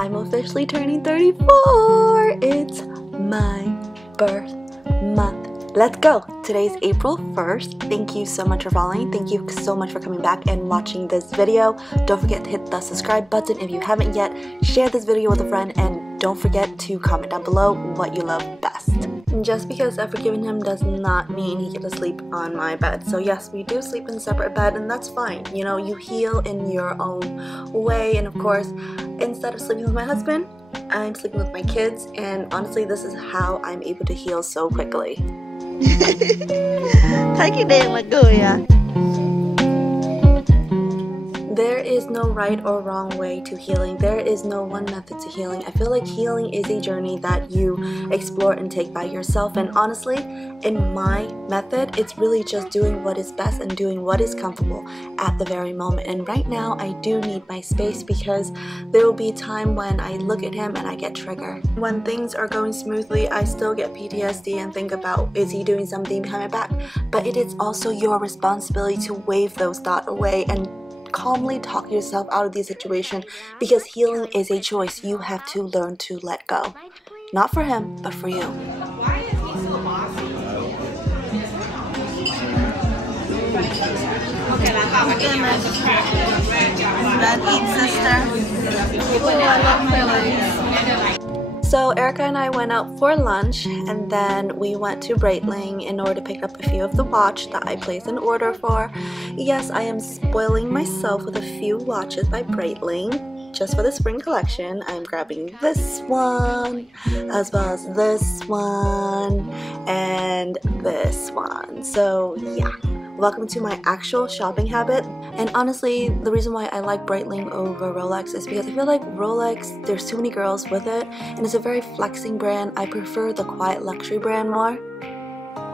I'm officially turning 34. It's my birth month. Let's go! Today's April 1st. Thank you so much for following. Thank you so much for coming back and watching this video. Don't forget to hit the subscribe button if you haven't yet. Share this video with a friend and don't forget to comment down below what you love best. Just because I've forgiven him does not mean he gets to sleep on my bed. So yes, we do sleep in a separate bed and that's fine. You know, you heal in your own way, and of course, instead of sleeping with my husband, I'm sleeping with my kids, and honestly this is how I'm able to heal so quickly. Thấy cái đèn là cười à? There is no right or wrong way to healing. There is no one method to healing. I feel like healing is a journey that you explore and take by yourself, and honestly, in my method, it's really just doing what is best and doing what is comfortable at the very moment. And right now, I do need my space because there will be a time when I look at him and I get triggered. When things are going smoothly, I still get PTSD and think about, is he doing something behind my back? But it is also your responsibility to wave those thoughts away and calmly talk yourself out of the situation, because healing is a choice. You have to learn to let go. Not for him, but for you. Why is he so bossy? Okay, like how sister. So Erica and I went out for lunch, and then we went to Breitling in order to pick up a few of the watch that I placed an order for. Yes, I am spoiling myself with a few watches by Breitling. Just for the spring collection, I'm grabbing this one, as well as this one, and this one. So yeah. Welcome to my actual shopping habit. And honestly, the reason why I like Breitling over Rolex is because I feel like Rolex, there's too many girls with it, and it's a very flexing brand. I prefer the quiet luxury brand more.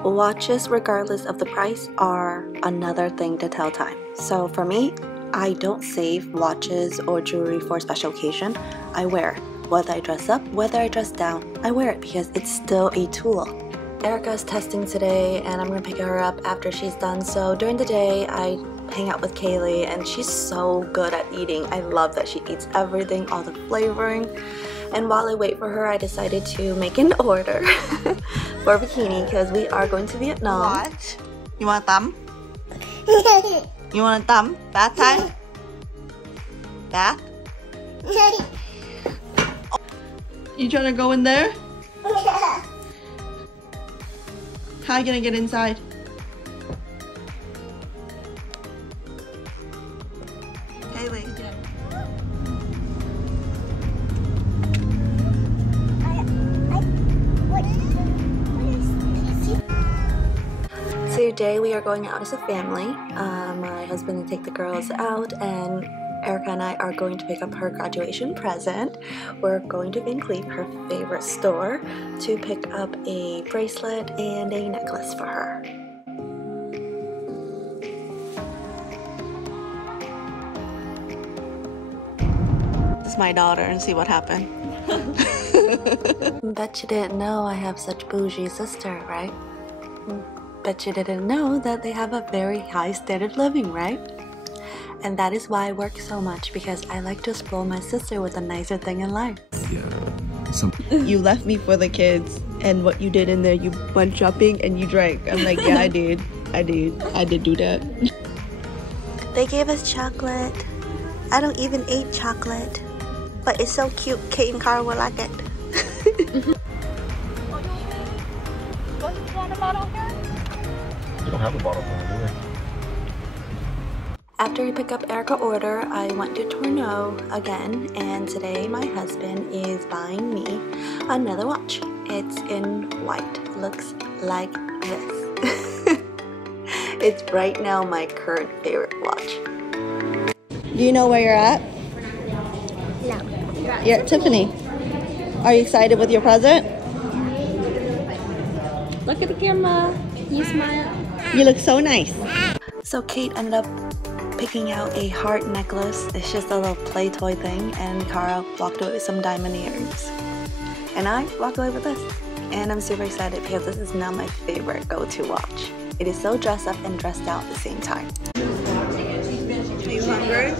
Watches, regardless of the price, are another thing to tell time. So for me, I don't save watches or jewelry for a special occasion. I wear it. Whether I dress up, whether I dress down, I wear it because it's still a tool. Erica's testing today and I'm gonna pick her up after she's done. So during the day I hang out with Cᴏ, and she's so good at eating. I love that she eats everything, all the flavoring. And while I wait for her, I decided to make an order for a bikini because we are going to Vietnam. What? You wanna tắm? You wanna tắm? Bath time? Bath? You trying to go in there? How are you gonna get inside? Cᴏ. Today we are going out as a family. My husband will take the girls out, and Erica and I are going to pick up her graduation present. We're going to Van Cleef, her favorite store, to pick up a bracelet and a necklace for her. This is my daughter and see what happened. Bet you didn't know I have such bougie sister, right? Bet you didn't know that they have a very high standard of living, right? And that is why I work so much, because I like to spoil my sister with a nicer thing in life. You left me for the kids, and what you did in there, you went shopping and you drank. I'm like, yeah, I did do that. They gave us chocolate. I don't even eat chocolate, but it's so cute. Kate and Carl will like it. You don't have a bottle for me, do we? After we pick up Erica's order, I went to Tourneau again, and today my husband is buying me another watch. It's in white. Looks like this. It's right now my current favorite watch. Do you know where you're at? No. You're at Tiffany. Are you excited with your present? Look at the camera. You smile. You look so nice. So Kate ended up picking out a heart necklace. It's just a little play toy thing, and Carl walked away with some diamond earrings. And I walked away with this. And I'm super excited because this is now my favorite go-to watch. It is so dressed up and dressed out at the same time. Are you hungry?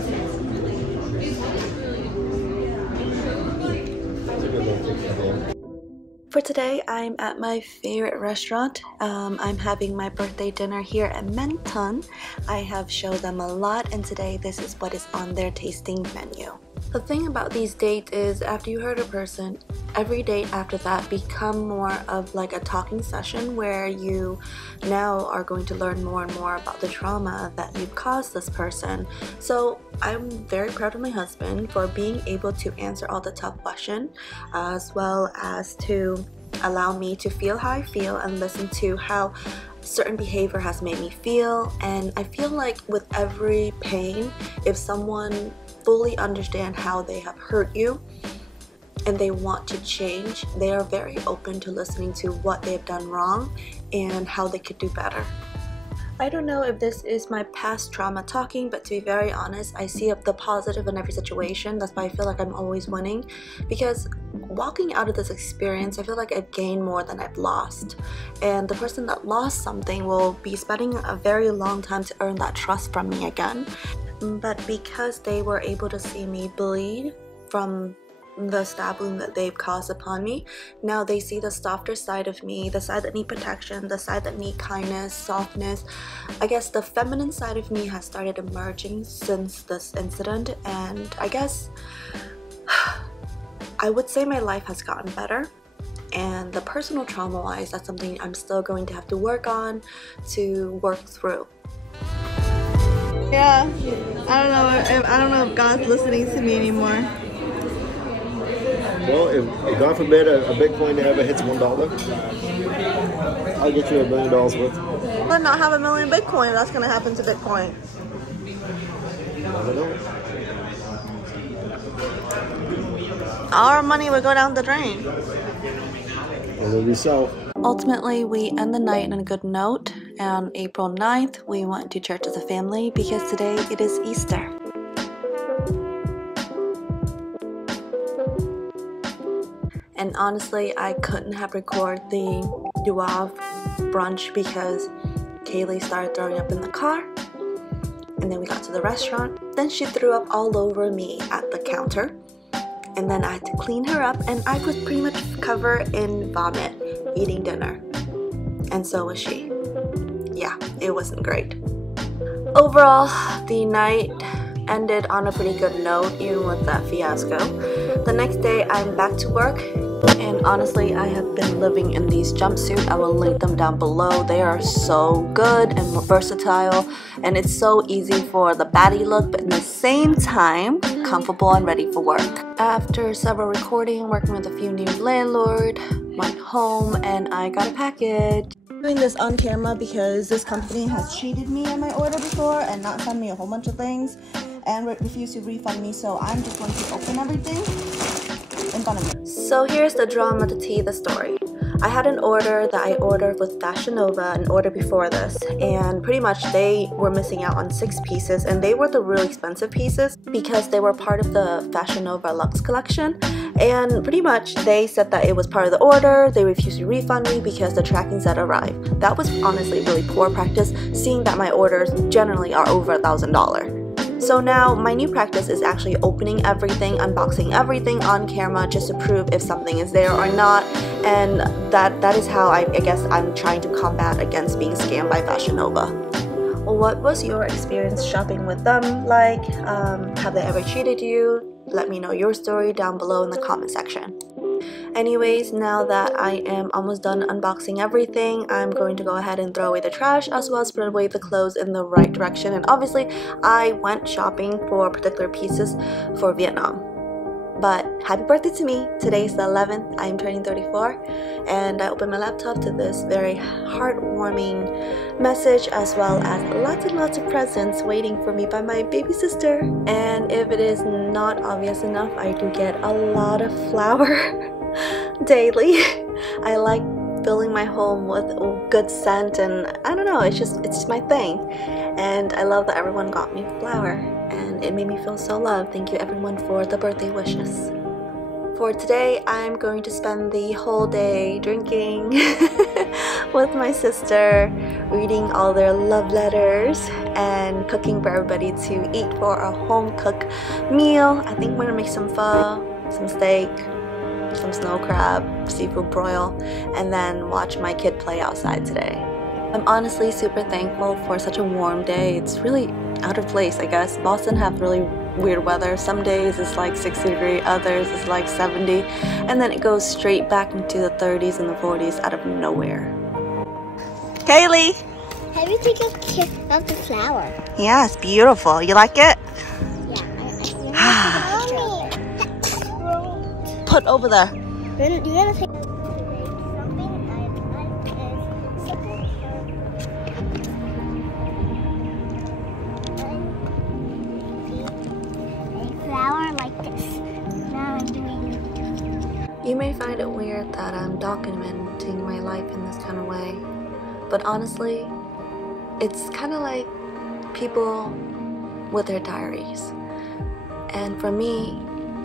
For today, I'm at my favorite restaurant. I'm having my birthday dinner here at Menton. I have showed them a lot, and today this is what is on their tasting menu. The thing about these dates is after you hurt a person, every date after that become more of like a talking session where you now are going to learn more and more about the trauma that you've caused this person. So I'm very proud of my husband for being able to answer all the tough questions, as well as to allow me to feel how I feel and listen to how certain behavior has made me feel. And I feel like with every pain, if someone fully understand how they have hurt you and they want to change, they are very open to listening to what they have done wrong and how they could do better. I don't know if this is my past trauma talking, but to be very honest, I see the positive in every situation. That's why I feel like I'm always winning, because walking out of this experience, I feel like I've gained more than I've lost. And the person that lost something will be spending a very long time to earn that trust from me again. But because they were able to see me bleed from the stab wound that they've caused upon me, now they see the softer side of me, the side that need protection, the side that need kindness, softness. I guess the feminine side of me has started emerging since this incident, and I guess I would say my life has gotten better. And the personal trauma wise, that's something I'm still going to have to work on, to work through. Yeah, I don't know if God's listening to me anymore. Well, if God forbid a Bitcoin ever hits $1, I'll get you $1 billion worth. But not have 1 million Bitcoin. That's gonna happen to Bitcoin. Never know. All our money will go down the drain. And then we sell. Ultimately, we end the night on a good note. On April 9th, we went to church as a family because today it is Easter. And honestly, I couldn't have recorded the Luvableviet brunch because Kaylee started throwing up in the car. And then we got to the restaurant. Then she threw up all over me at the counter. And then I had to clean her up, and I was pretty much covered in vomit eating dinner. And so was she. Yeah, it wasn't great. Overall, the night ended on a pretty good note, even with that fiasco. The next day, I'm back to work. And honestly, I have been living in these jumpsuits. I will link them down below. They are so good and versatile, and it's so easy for the baddie look, but at the same time, comfortable and ready for work. After several recording, working with a few new landlords, went home and I got a package. I'm doing this on camera because this company has cheated me on my order before and not sent me a whole bunch of things and refused to refund me, so I'm just going to open everything in front of me. So here's the drama, the tea, the story. I had an order that I ordered with Fashion Nova, an order before this, and pretty much they were missing out on 6 pieces, and they were the really expensive pieces because they were part of the Fashion Nova Luxe collection. And pretty much they said that it was part of the order. They refused to refund me because the tracking said arrived. That was honestly really poor practice, seeing that my orders generally are over $1,000. So now my new practice is actually opening everything, unboxing everything on camera just to prove if something is there or not, and that is how I guess I'm trying to combat against being scammed by Fashion Nova. What was your experience shopping with them like? Have they ever cheated you? Let me know your story down below in the comment section. Anyways, now that I am almost done unboxing everything, I'm going to go ahead and throw away the trash as well as put away the clothes in the right direction. And obviously, I went shopping for particular pieces for Vietnam. But happy birthday to me! Today's the 11th, I'm turning 34, and I opened my laptop to this very heartwarming message as well as lots and lots of presents waiting for me by my baby sister. And if it is not obvious enough, I do get a lot of flour daily. I like filling my home with good scent, and I don't know, it's just my thing. And I love that everyone got me flour, and it made me feel so loved. Thank you everyone for the birthday wishes. For today, I'm going to spend the whole day drinking with my sister, reading all their love letters, and cooking for everybody to eat for a home-cooked meal. I think we're gonna make some pho, some steak, some snow crab, seafood broil, and then watch my kid play outside today. I'm honestly super thankful for such a warm day. It's really out of place, I guess. Boston have really weird weather. Some days it's like 60 degrees, others it's like 70, and then it goes straight back into the 30s and the 40s out of nowhere. Kaylee! Have you taken care of the flower? Yeah, it's beautiful. You like it? Yeah. Put over there. You're gonna take flower like this. Now I'm doing. You may find it weird that I'm documenting my life in this kind of way, but honestly, it's kind of like people with their diaries. And for me,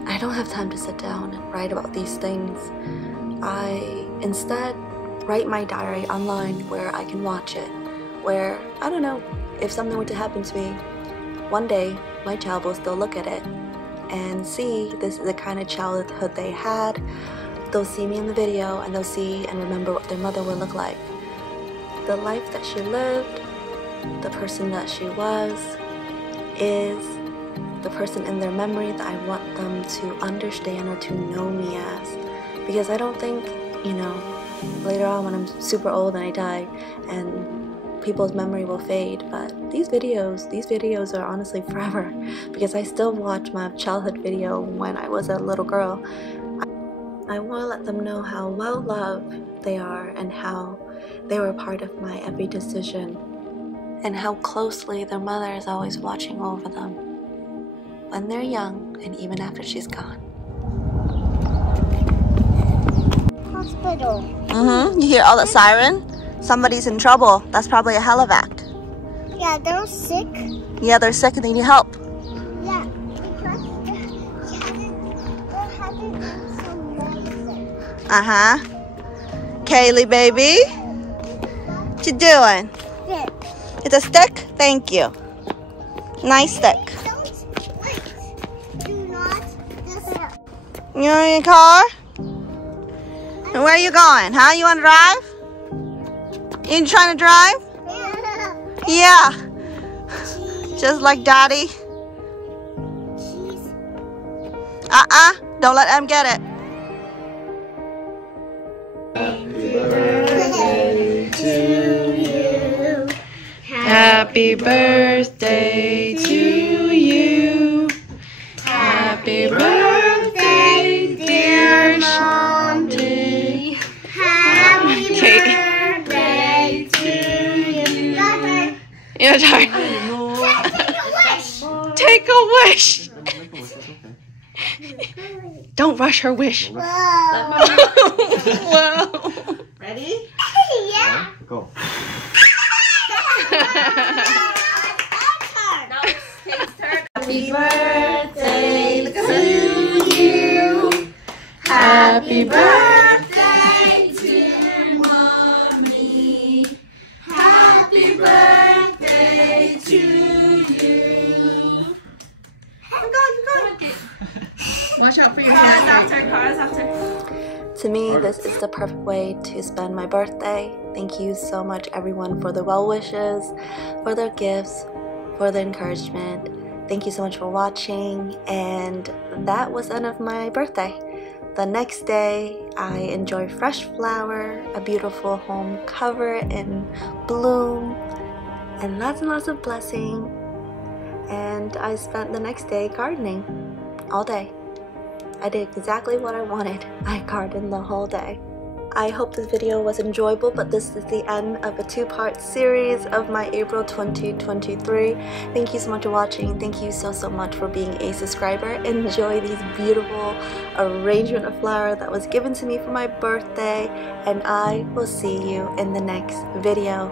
I don't have time to sit down and write about these things. I instead write my diary online where I can watch it, where, I don't know, if something were to happen to me, one day my child will still look at it and see this is the kind of childhood they had. They'll see me in the video and they'll see and remember what their mother would look like. The life that she lived, the person that she was, is the person in their memory that I want them to understand or to know me as. Because I don't think, you know, later on when I'm super old and I die and people's memory will fade, but these videos are honestly forever, because I still watch my childhood video when I was a little girl. I want to let them know how well loved they are and how they were a part of my every decision, and how closely their mother is always watching over them when they're young and even after she's gone. Hospital. You hear all that siren? Somebody's in trouble. That's probably a helivac. Yeah, they're sick. Yeah, they're sick and they need help. Yeah, because they're having some medicine. Kaylee, baby. What you doing? Sick. It's a stick? Thank you. Nice stick. Do not disturb. You're in your car? And where are you going? Huh? You want to drive? You trying to drive? Yeah. Just like Daddy. Don't let them get it. Happy birthday to you. Happy birthday, dear Shanti. Happy birthday to you. Your turn. Take a wish. Take a wish. Don't rush her wish. Whoa. Whoa. Ready? Yeah. Go. Happy birthday to you. Happy birthday to mommy. Happy birthday to you. Watch out for your hands. Cars after. To me, this is the perfect way to spend my birthday. Thank you so much, everyone, for their well wishes, for their gifts, for their encouragement. Thank you so much for watching, and that was the end of my birthday. The next day, I enjoyed fresh flower, a beautiful home covered in bloom, and lots of blessing. And I spent the next day gardening all day. I did exactly what I wanted. I gardened the whole day. I hope this video was enjoyable, but this is the end of a two-part series of my April 2023. Thank you so much for watching. Thank you so much for being a subscriber. Enjoy these beautiful arrangement of flower that was given to me for my birthday, and I will see you in the next video.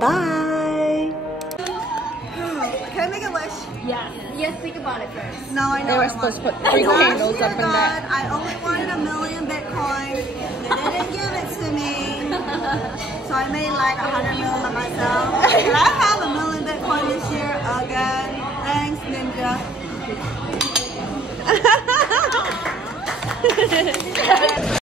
Bye! Can I make a wish? Yes, think about it first. No, I know. They were supposed to put 3 candles up in that. I only wanted 1 million Bitcoin. They didn't give it to me. So I made like 100 million of myself. And I have 1 million Bitcoin this year again. Thanks, Ninja.